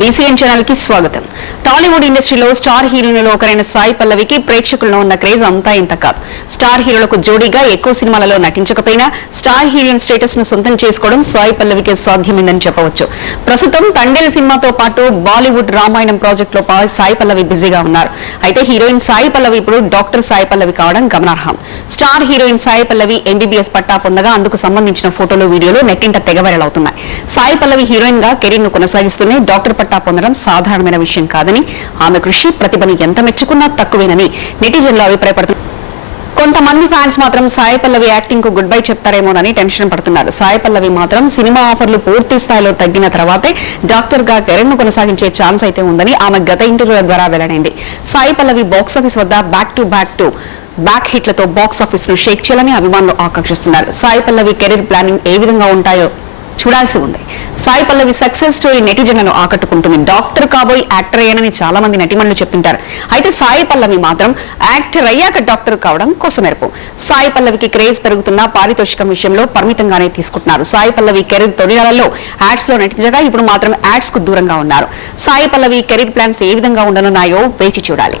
BCN ఛానల్కి స్వాగతం. టాలీవుడ్ ఇండస్ట్రీలో స్టార్ హీరోయిన్లో ఒకరైన సాయి పల్లవికి ప్రేక్షకుల్లో ఉన్న క్రేజ్ అంతా ఇంత కాదు. స్టార్ హీరోలకు జోడీగా ఎక్కువ సినిమాలలో నటించకపోయినా స్టార్ హీరోయిన్ స్టేటస్ను సొంతం చేసుకోవడం సాయి పల్లవికి సాధ్యమైందని చెప్పవచ్చు. ప్రస్తుతం తండేల్ సినిమాతో పాటు బాలీవుడ్ రామాయణం ప్రాజెక్ట్లో సాయి పల్లవి బిజీగా ఉన్నారు. అయితే హీరోయిన్ సాయి పల్లవి ఇప్పుడు డాక్టర్ సాయి పల్లవి కావడం గమనార్హం. Star heroine Sai Pallavi MBBS పట్టా పొందగా అందుకు సంబంధించిన ఫోటోలు వీడియోలు నెట్టింట తెగ వైరల్ అవుతున్నాయి. సాయి పల్లవి హీరోయిన్గా కెరీర్ను కొనసాగిస్తూనే డాక్టర్ పట్టా పొందడం సాధారణమైన విషయం కాదని ఆమె కృషి ప్రతిభను ఎంత మెచ్చుకున్నా తక్కువేనని నెటిజన్లు అభిప్రాయపడుతున్నారు కొంతమంది ఫ్యాన్స్ మాత్రం సాయి పల్లవి యాక్టింగ్కు గుడ్ బై చెప్తారేమోనని టెన్షన్ పడుతున్నారు. సాయి పల్లవి మాత్రం సినిమా ఆఫర్లు పూర్తి స్థాయిలో తగ్గిన తర్వాతే డాక్టర్గా కెరీర్ను కొనసాగించే ఛాన్స్ అయితే ఉందని ఆమె గత ఇంటర్వ్యూల ద్వారా వెల్లడైంది. సాయి పల్లవి బాక్స్ ఆఫీస్ వద్ద back to back to back హిట్లతో box ఆఫీస్ను షేక్ చేయాలని అభిమానులు ఆకాంక్షిస్తున్నారు. సాయి పల్లవి కెరీర్ ప్లానింగ్ ఏ విధంగా ఉంటాయో చూడాల్సి ఉంది. సాయి పల్లవి సక్సెస్ స్టోరీ నెటిజన్లను ఆకట్టుకుంటుంది. డాక్టర్ కాబోయి యాక్టర్ అయ్యానని చాలా మంది నటిమణులు చెప్తుంటారు. అయితే సాయి పల్లవి మాత్రం యాక్టర్ అయ్యాక డాక్టర్ కావడం కోసమెరుపు. సాయి పల్లవికి క్రేజ్ పెరుగుతున్న పారితోషికం విషయంలో పరిమితంగానే తీసుకుంటున్నారు. సాయి పల్లవి కెరీర్ తొలినాలలో యాడ్స్లో నటించగా ఇప్పుడు మాత్రం యాడ్స్కు దూరంగా ఉన్నారు. సాయి పల్లవి కెరీర్ ప్లాన్స్ ఏ విధంగా ఉండనున్నాయో వేచి చూడాలి.